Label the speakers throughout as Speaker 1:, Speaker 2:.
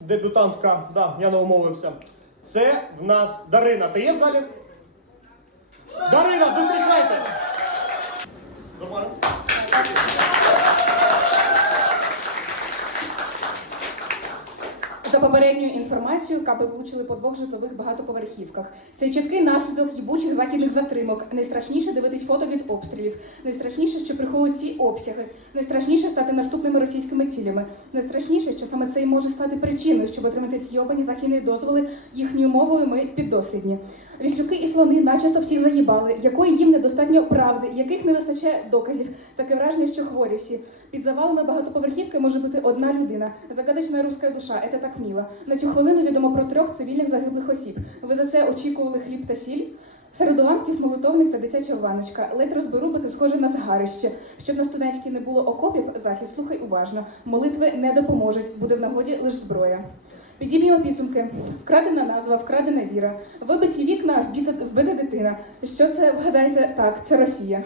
Speaker 1: дебютантка, да, я не умовився. Це в нас Дарина. Ти є в залі? Дарина,
Speaker 2: За попередньою інформацією, капи влучили по двох житлових багатоповерхівках. Це чіткий наслідок їбучих західних затримок. Найстрашніше дивитись фото від обстрілів. Найстрашніше, що приховують ці обсяги. Найстрашніше стати наступними російськими цілями. Найстрашніше, що саме це і може стати причиною, щоб отримати ці йобані західні дозволи їхньою мовою. Ми піддослідні. Віслюки і слони начисто всіх заїбали, якої їм недостатньо правди, яких не вистачає доказів. Таке враження, що хворі всі. Під завалами багатоповерхівки може бути одна людина. Загадочна руська душа, це так мило. На цю хвилину відомо про трьох цивільних загиблих осіб. Ви за це очікували хліб та сіль? Серед уламків молитовник та дитяча ваночка. Ледь розберу, бо це схоже на згарище. Щоб на студентській не було окопів, захід, слухай уважно. Молитви не допоможуть, буде в нагоді лише зброя. Підіб'ємо підсумки. Вкрадена назва, вкрадена віра, вибиті вікна, вбита дитина. Що це, вгадайте, так, це Росія.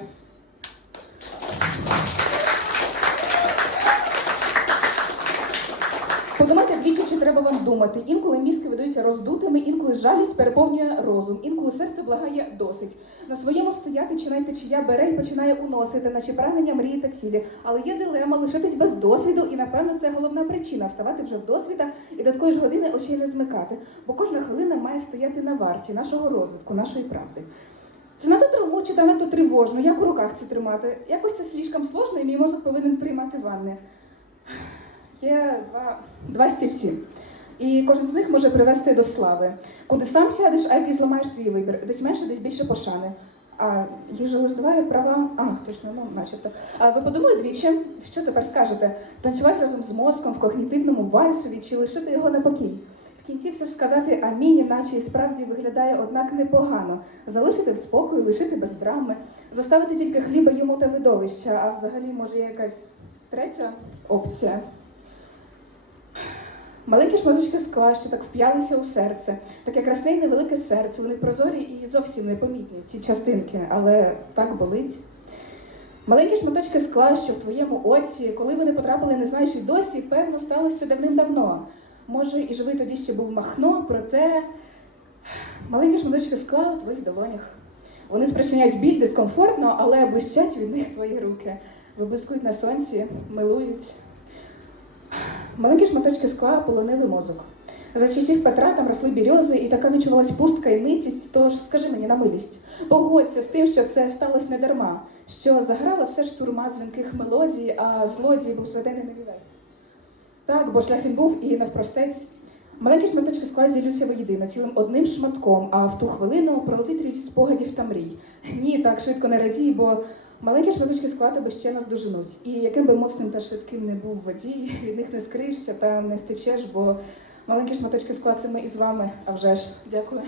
Speaker 2: Вам думати. Інколи мізки видаються роздутими, інколи жалість переповнює розум, інколи серце благає досить. На своєму стояти чи навіть течія бере і починає уносити, наче прагнення мрії та цілі. Але є дилема лишитись без досвіду, і напевно це головна причина вставати вже в досвіда і до такої ж години очей не змикати. Бо кожна хвилина має стояти на варті нашого розвитку, нашої правди. Це надто травмуче та надто тривожно. Як у руках це тримати? Якось це слишком сложно, і мій мозок повинен приймати ванни. Є два, два стільці. І кожен з них може привести до слави. Куди сам сядеш, а який зламаєш твій вибір. Десь менше, десь більше пошани. А їх же два права. А, точно, ну начебто. А ви подумали двічі, що тепер скажете? Танцювати разом з мозком в когнітивному вальсові чи лишити його на покій? В кінці все ж сказати амінь, наче і справді виглядає, однак непогано. Залишити в спокою, лишити без драми, заставити тільки хліба йому та видовища, а взагалі може є якась третя опція. Маленькі шматочки скла, що так вп'ялися у серце, таке красне й невелике серце. Вони прозорі і зовсім непомітні, ці частинки, але так болить. Маленькі шматочки скла, що в твоєму оці, коли вони потрапили, не знаєш і досі, певно, сталося давним-давно. Може, і живий тоді ще був махно, проте маленькі шматочки скла у твоїх долонях. Вони спричиняють біль дискомфортно, але блищать від них твої руки. Виблискують на сонці, милують. Маленькі шматочки скла полонили мозок. За часів Петра там росли бірьози, і така відчувалась пустка і ницість, тож скажи мені на милість. Погодься з тим, що це сталося не дарма, що заграла все ж сурма дзвінких мелодій, а злодій був зведений на вівець. Так, бо шлях він був і навпростець. Маленькі шматочки скла зілюся воєдино цілим одним шматком, а в ту хвилину пролетить різь спогадів та мрій. Ні, так швидко не радій, бо маленькі шматочки складу би ще наздоженуть. І яким би моцним та швидким не був водій, від них не скриєшся та не втечеш, бо маленькі шматочки скла це ми із вами, а вже ж. Дякую.